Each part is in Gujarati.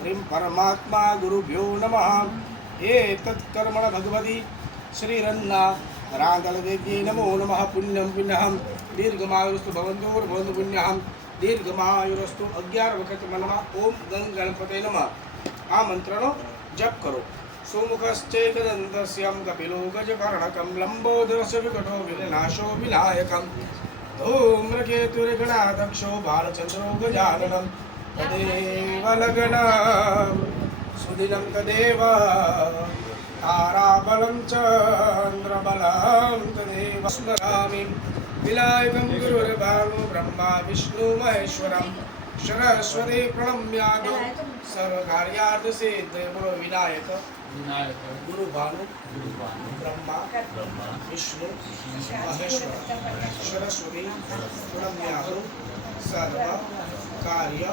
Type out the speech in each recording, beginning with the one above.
ह्रीं परमात्मा गुरुभ्यो नमः एतत्कर्मण भगवती श्रीरन्ना रांगलदेव्यै नमो नमः पुण्यं पुण्यहं दीर्घमायुस्तु भवन्तु पुण्यहं दीर्घमायुरस्तु 11 વખત મનમાં ઓમ ગંગ ગણપતે નમઃ આ મંત્રનો જપ કરો. સુમુખશ્ચેકદંતસ્યં કપિલો ગજકર્ણકં લંબોદરસ્ય વિકટો વિઘ્નનાશો વિનાયકં ધૂમ્રકેતુર્ગણાધક્ષો બાલચંદ્રો ગજાનનં તદેવ લગ્नं સુદિनं તદેવ તારાબलं ચંદ્રબलं તદેવ સ્મરામિ વિનાયકં ગુરુર્ભાનુ બ્રહ્મા વિષ્ણુ મહેશ્વરં સરસ્વતી પ્રણમ્યાદો સર્વકાર્યાર્થ સિદ્ધે બોલો વિનાયક ગુરુ ભાનુ બ્રહ્મા વિષ્ણુ મહેશ્વર સરસ્વતી પ્રણમ્યાદો સર્વ કાર્ય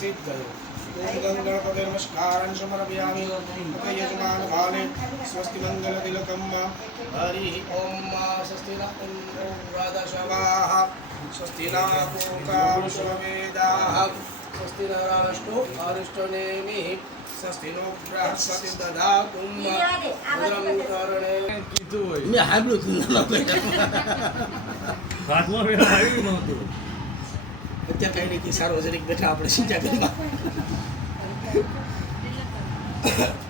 સિદ્ધે. ઓમ ગંગણપતે નમસ્કારં સમર્પયામિ. યજમાન ભાલે સ્વસ્તિ મંગલ તિલકમ હરિ ઓમ સ્વસ્તિ ન ઇન્દ્રો વૃધશ્રવાઃ સ્વસ્તિ ન પૂષા વિશ્વવેદાઃ સ્વસ્તિ ન રાષ્ટ્રો અરિષ્ટનેમિઃ સ્વસ્તિ નો બૃહસ્પતિ દધાતુ ભદ્રં કર્ણે કીધું હોય મેં હાંભળ્યું હતું હાથમાં મેં આવ્યું નહોતું. અત્યારે કઈ નહીં સાર્વજનિક બેઠા આપણે સિંચાગરમાં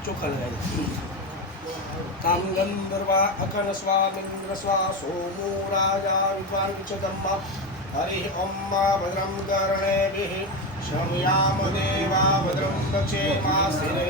ચોખા લગાવી કામ ગંધર્વા અકન સ્વામિન્દ્ર સ્વા સોમો રાજા વિદ્વાન વિચદમ્મ હરિ ઓમ ભદ્રં કર્ણેભિઃ શમ્યામ દેવા ભદ્રં દક્ષેમા સ્થિરે